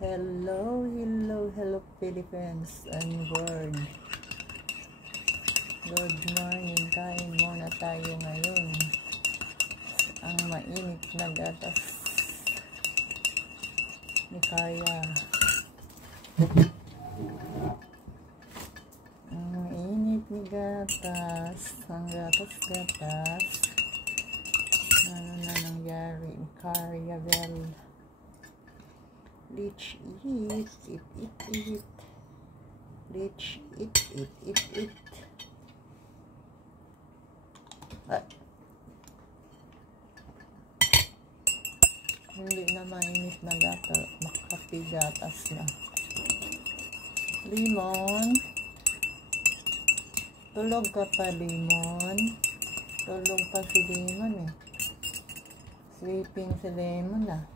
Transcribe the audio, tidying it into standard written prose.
Hello, hello, hello Philippines and world. Good morning. Kain muna tayo ngayon. Ang mainit na gatas ni Kaya. Ang mainit ni gatas. Ang gatas-gatas. Ano na nangyari? Kaya well. Let's eat. Let's eat. Hindi na mainit na gatas. Makapigatas na. Limon. Tulog ka pa, limon. Tulog pa si limon eh. Sleeping si lemon ah.